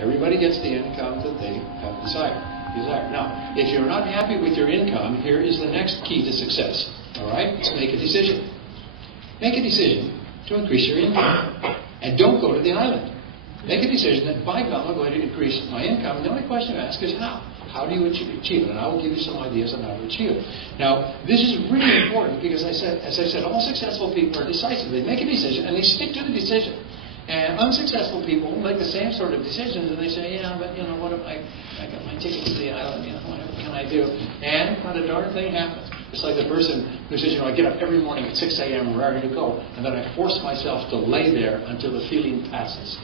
Everybody gets the income that they have desired. Now, if you're not happy with your income, here is the next key to success. All right? So make a decision. Make a decision to increase your income. And don't go to the island. Make a decision that, by God, I'm going to increase my income. And the only question to ask is how. How do you achieve it? And I will give you some ideas on how to achieve it. Now, this is really important because, as I said, all successful people are decisive. They make a decision and they stick to the decision. And unsuccessful people make the same sort of decisions, and they say, yeah, but, what if I got my ticket to the island, what can I do? And not a darn thing happens. It's like the person who says, I get up every morning at 6 a.m. ready to go, and then I force myself to lay there until the feeling passes.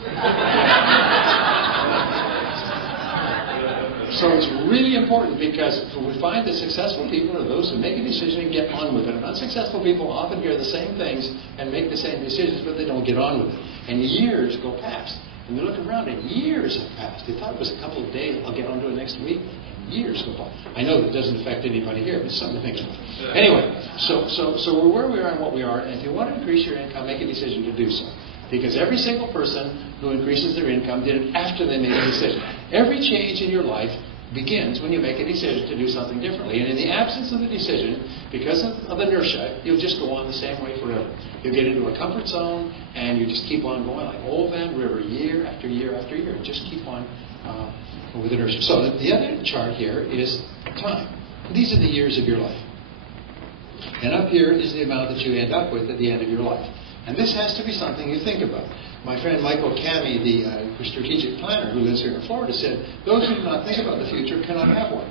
So it's really important because we find that successful people are those who make a decision and get on with it. And unsuccessful people often hear the same things and make the same decisions, but they don't get on with it. And years go past. And they look around and years have passed. They thought it was a couple of days, I'll get on to it next week. Years go by. I know that doesn't affect anybody here, but it's something to think about. Anyway, so we're where we are and what we are. And if you want to increase your income, make a decision to do so. Because every single person who increases their income did it after they made a decision. Every change in your life begins when you make a decision to do something differently. And in the absence of the decision, because of inertia, you'll just go on the same way forever. You'll get into a comfort zone, and you just keep on going like Old Van River, year after year after year. Just keep on with inertia. So the other chart here is time. These are the years of your life. And up here is the amount that you end up with at the end of your life. And this has to be something you think about. My friend Michael Cami, the strategic planner who lives here in Florida, said, those who do not think about the future cannot have one.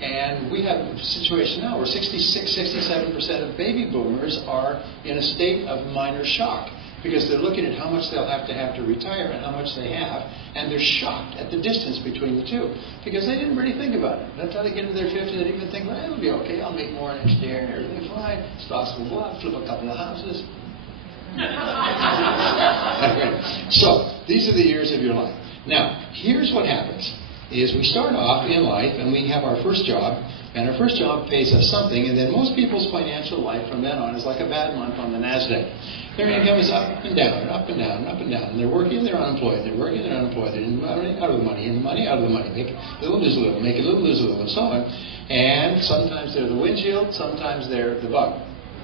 And we have a situation now where 66-67% of baby boomers are in a state of minor shock because they're looking at how much they'll have to retire and how much they have, and they're shocked at the distance between the two because they didn't really think about it. Until they get into their 50s, they didn't even think, well, it'll be okay, I'll make more next year and everything's fine. Stocks will go up, flip a couple of houses. So, these are the years of your life. Now, here's what happens, is we start off in life and we have our first job, and our first job pays us something, and then most people's financial life from then on is like a bad month on the NASDAQ. Their income is up and down, and up and down, and up and down. And they're working, they're unemployed. They're working, they're unemployed. They're in out of the money, in the money, out of the money. Make a little, lose a little, make a little, lose a little, and so on. And sometimes they're the windshield, sometimes they're the bug.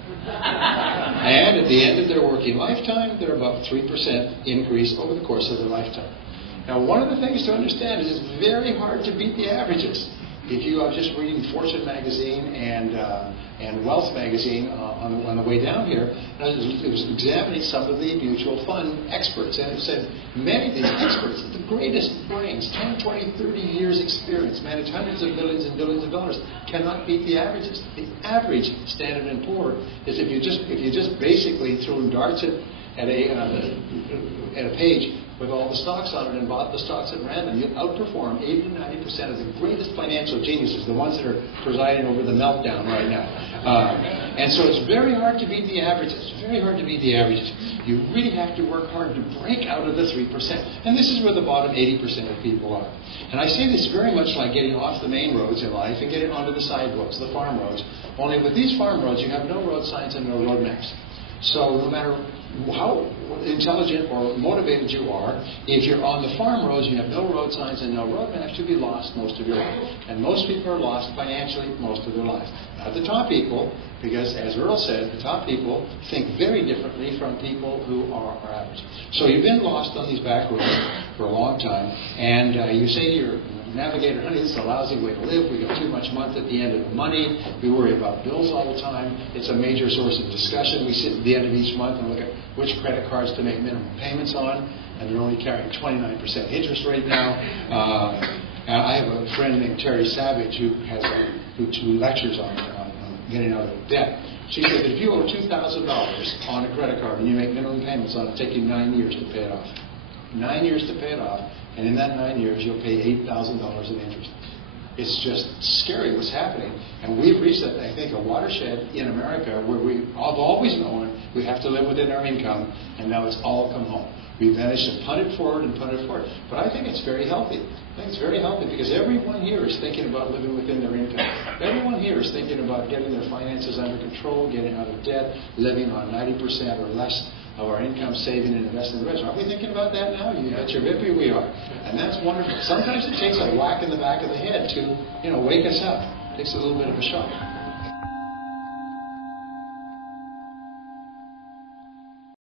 And at the end of their working lifetime, they're about 3% increase over the course of their lifetime. Now, one of the things to understand is it's very hard to beat the averages. If you are just reading Fortune magazine and Wealth magazine on the way down here, it was examining some of the mutual fund experts, and it said many of these experts, the greatest brains, 10, 20, 30 years experience, manage hundreds of millions and billions of dollars, cannot beat the averages. The average Standard & Poor is if you just basically threw darts at a page with all the stocks on it and bought the stocks at random, you outperform 80 to 90% of the greatest financial geniuses, the ones that are presiding over the meltdown right now. And so it's very hard to beat the averages. It's very hard to beat the averages. You really have to work hard to break out of the 3%. And this is where the bottom 80% of people are. And I say this very much like getting off the main roads in life and getting onto the side roads, the farm roads. Only with these farm roads, you have no road signs and no road maps. So no matter how intelligent or motivated you are, if you're on the farm roads, you have no road signs and no road maps, you'll be lost most of your life. And most people are lost financially most of their lives. Not the top people, because as Earl said, the top people think very differently from people who are average. So you've been lost on these back roads for a long time, and you say to your navigator, honey, this is a lousy way to live. We got too much month at the end of the money. We worry about bills all the time. It's a major source of discussion. We sit at the end of each month and look at which credit cards to make minimum payments on, and they're only carrying 29% interest rate now. And I have a friend named Terry Savage who lectures on getting out of debt. She said that if you owe $2,000 on a credit card and you make minimum payments on it, it'll take you 9 years to pay it off. 9 years to pay it off. And in that 9 years, you'll pay $8,000 in interest. It's just scary what's happening. And we've reached, I think, a watershed in America where we've always known we have to live within our income, and now it's all come home. We've managed to punt it forward and punt it forward. But I think it's very healthy. I think it's very healthy because everyone here is thinking about living within their income. Everyone here is thinking about getting their finances under control, getting out of debt, living on 90% or less of our income saving and investing in the rest. Aren't we thinking about that now? You bet your Vippy we are. And that's wonderful. Sometimes it takes a whack in the back of the head to, wake us up. It takes a little bit of a shock.